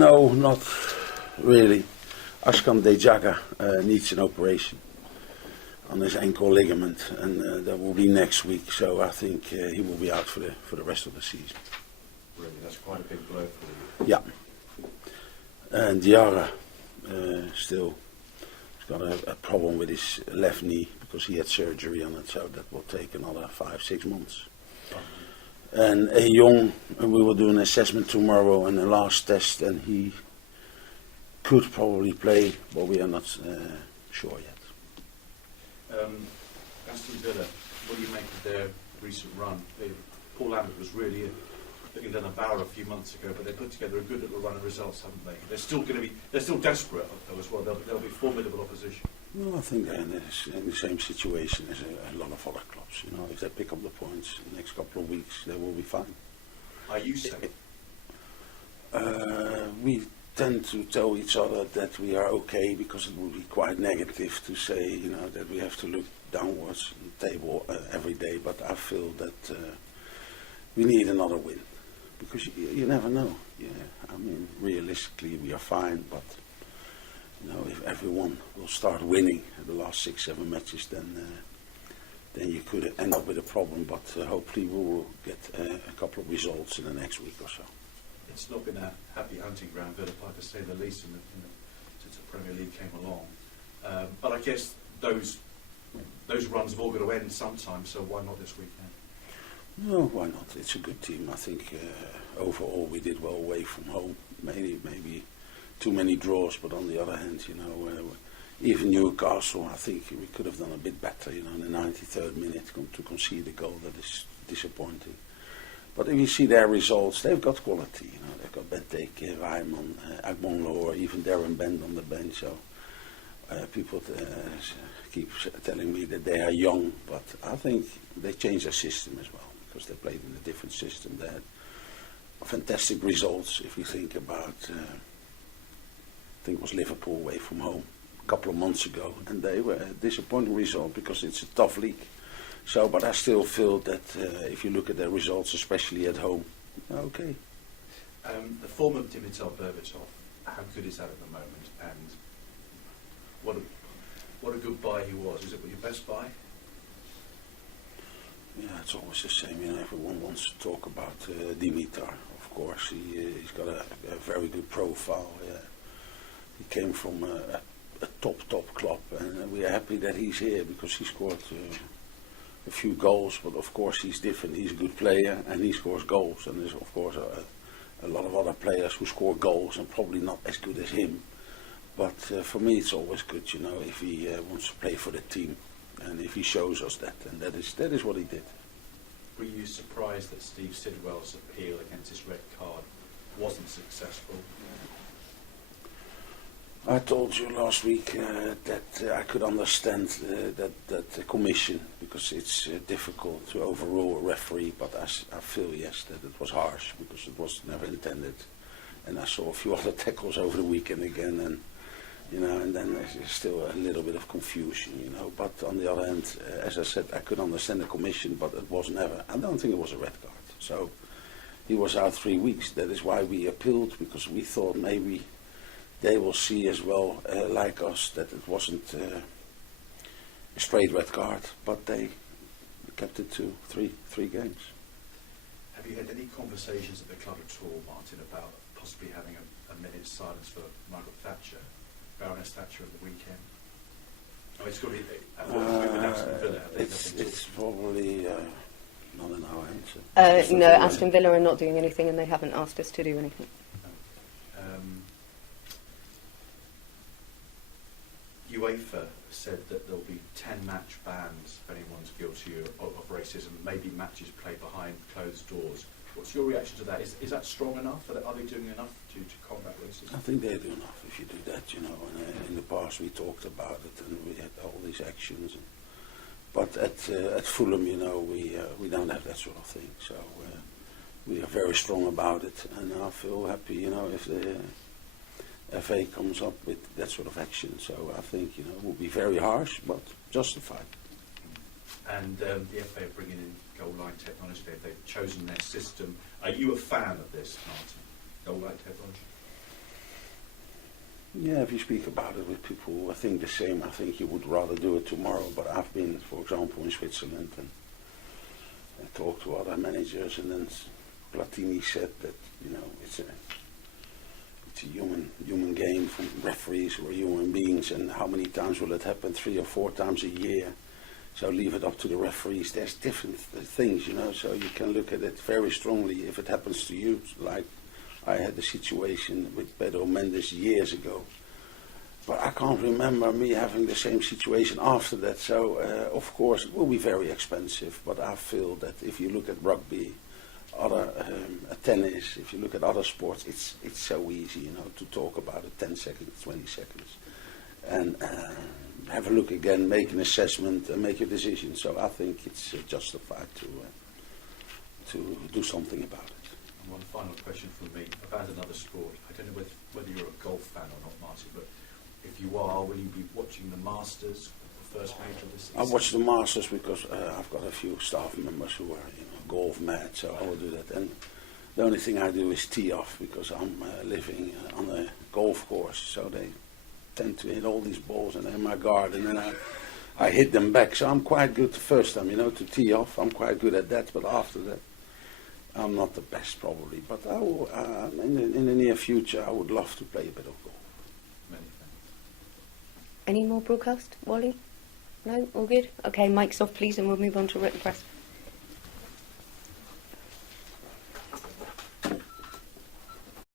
No, not really. Ashkan Dejagah needs an operation on his ankle ligament, and that will be next week. So I think he will be out for the rest of the season. Really, that's quite a big blow for you. Yeah. And Dejagah still has got a problem with his left knee because he had surgery on it, so that will take another 5-6 months. And a young, we will do an assessment tomorrow and a last test, and he could probably play, but we are not sure yet. Aston Villa, what do you make of their recent run? Paul Lambert was really looking down a barrel a few months ago, but they put together a good little run of results, haven't they? They're still desperate though as well. They'll be formidable opposition. Well, I think they're in the same situation as a lot of other clubs. You know, if they pick up the points in the next couple of weeks, they will be fine. Are you safe? We tend to tell each other that we are okay because it would be quite negative to say, you know, that we have to look downwards on the table every day. But I feel that we need another win because you never know. Yeah, I mean, realistically, we are fine, but. You know, if everyone will start winning the last 6-7 matches, then you could end up with a problem. But hopefully we will get a couple of results in the next week or so. It's not been a happy hunting ground, Villa, to say the least, since the Premier League came along. But I guess those runs have all got to end sometime. So why not this weekend? No, why not? It's a good team. I think overall we did well away from home. Maybe too many draws, but on the other hand, you know, even Newcastle, I think we could have done a bit better, you know, in the 93rd minute to concede a goal. That is disappointing. But if you see their results, they've got quality, you know, they've got Benteke, Rijman, Agbonlo, or even Darren Bent on the bench. So people keep telling me that they are young, but I think they changed their system as well because they played in a different system. They had fantastic results if you think about. I think it was Liverpool away from home a couple of months ago, and they were a disappointing result because it's a tough league. So, but I still feel that if you look at their results, especially at home, okay. The form of Dimitar Berbatov, how good is that at the moment, and what a good buy he was? Is it your best buy? Yeah, it's always the same. You know, everyone wants to talk about Dimitar. Of course, he's got a very good profile. Yeah. He came from a top club, and we are happy that he's here because he scored a few goals. But of course, he's different. He's a good player, and he scores goals. And there's of course a lot of other players who score goals and probably not as good as him. But for me, it's always good, you know, if he wants to play for the team, and if he shows us that, and that is what he did. Were you surprised that Steve Sidwell's appeal against his red card wasn't successful? I told you last week that I could understand that commission because it's difficult to overrule a referee, but I feel, yes, that it was harsh because it was never intended. And I saw a few other tackles over the weekend again, and you know, and then there's still a little bit of confusion, you know. But on the other hand, as I said, I could understand the commission, but it was never. I don't think it was a red card. So he was out 3 weeks. That is why we appealed, because we thought maybe they will see as well, like us, that it wasn't a straight red card, but they kept it to three games. Have you had any conversations at the club at all, Martin, about possibly having a minute's silence for Margaret Thatcher, Baroness Thatcher, at the weekend? Oh, it's got to be with Aston Villa. It's probably not in our hands. No, Aston Villa are not doing anything, and they haven't asked us to do anything. UEFA said that there'll be 10-match bans if anyone's guilty of racism, maybe matches played behind closed doors. What's your reaction to that? Is that strong enough? Are they doing enough to combat racism? I think they do enough if you do that, you know. And in the past we talked about it and we had all these actions. But at Fulham, you know, we don't have that sort of thing. So we are very strong about it, and I feel happy, you know, if the FA comes up with that sort of action. So I think, you know, it will be very harsh, but justified. And the FA are bringing in goal line technology. They've chosen their system. Are you a fan of this, Martin? Goal line technology? Yeah, if you speak about it with people who I think the same, I think you would rather do it tomorrow. But I've been, for example, in Switzerland and I talked to other managers, and then Platini said that it's a human game. From referees who are human beings, and how many times will it happen? 3 or 4 times a year. So leave it up to the referees. There's different things, so you can look at it very strongly if it happens to you. Like I had a situation with Pedro Mendes years ago, but I can't remember me having the same situation after that. So of course it will be very expensive, but I feel that if you look at rugby, other tennis, if you look at other sports, it's so easy, to talk about it 10 seconds, 20 seconds, and have a look again, make an assessment, and make a decision. So I think it's justified to do something about it. And one final question from me about another sport. I don't know whether you're a golf fan or not, Martin, but if you are, will you be watching the Masters, the first major of the season? I watch the Masters because I've got a few staff members who are golf mad, so I will do that. And the only thing I do is tee off because I'm living on a golf course, so they tend to hit all these balls and in my garden, and I hit them back. So I'm quite good the first time, to tee off. I'm quite good at that, but after that, I'm not the best probably. But I will, in the near future, I would love to play a bit of golf. Many thanks. Any more broadcast, Wally? No? All good? Okay, mic's off please, and we'll move on to written press.